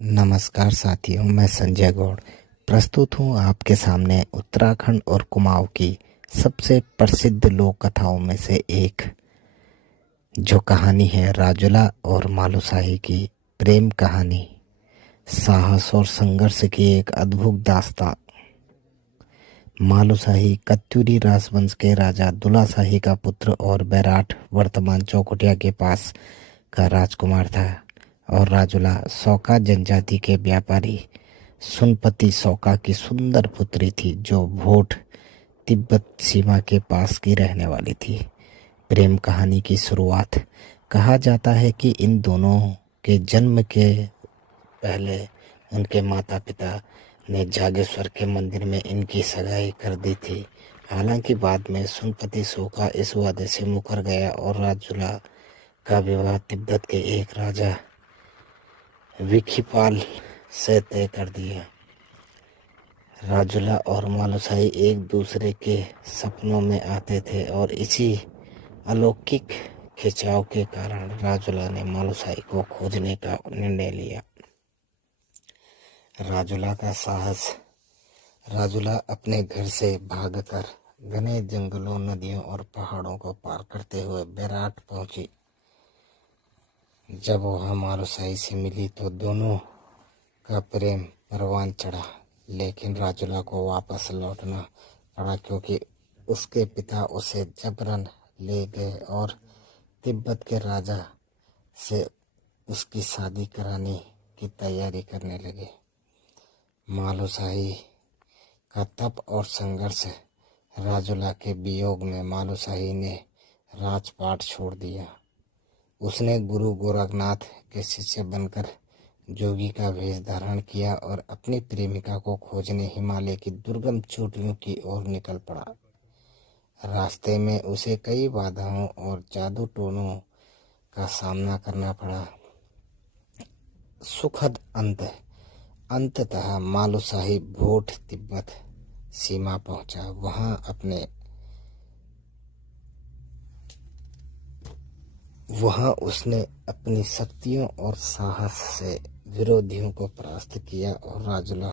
नमस्कार साथियों, मैं संजय गौड़ प्रस्तुत हूँ आपके सामने उत्तराखंड और कुमाऊं की सबसे प्रसिद्ध लोक कथाओं में से एक, जो कहानी है राजुला और मालूशाही की प्रेम कहानी। साहस और संघर्ष की एक अद्भुत दास्तां। मालूशाही कत्यूरी राजवंश के राजा दुलाशाही का पुत्र और बैराठ वर्तमान चौखुटिया के पास का राजकुमार था, और राजुला सौका जनजाति के व्यापारी सुनपति सौका की सुंदर पुत्री थी, जो भोट तिब्बत सीमा के पास की रहने वाली थी। प्रेम कहानी की शुरुआत, कहा जाता है कि इन दोनों के जन्म के पहले उनके माता पिता ने जागेश्वर के मंदिर में इनकी सगाई कर दी थी। हालांकि बाद में सुनपति सौका इस वादे से मुकर गया और राजुला का विवाह तिब्बत के एक राजा विखीपाल से तय कर दिया। राजुला और मालूशाही एक दूसरे के सपनों में आते थे, और इसी अलौकिक खिंचाव के कारण राजुला ने मालूशाही को खोजने का निर्णय लिया। राजुला का साहस। राजुला अपने घर से भागकर घने जंगलों, नदियों और पहाड़ों को पार करते हुए बैराठ पहुंची। जब वह मालूशाही से मिली तो दोनों का प्रेम परवान चढ़ा, लेकिन राजुला को वापस लौटना पड़ा क्योंकि उसके पिता उसे जबरन ले गए और तिब्बत के राजा से उसकी शादी कराने की तैयारी करने लगे। मालूशाही का तप और संघर्ष। राजुला के वियोग में मालूशाही ने राजपाट छोड़ दिया। उसने गुरु गोरखनाथ के शिष्य बनकर जोगी का वेश धारण किया और अपनी प्रेमिका को खोजने हिमालय की दुर्गम चोटियों की ओर निकल पड़ा। रास्ते में उसे कई बाधाओं और जादू टोनों का सामना करना पड़ा। सुखद अंत। अंततः मालूशाही भोट तिब्बत सीमा पहुंचा। वहां उसने अपनी शक्तियों और साहस से विरोधियों को परास्त किया और राजुला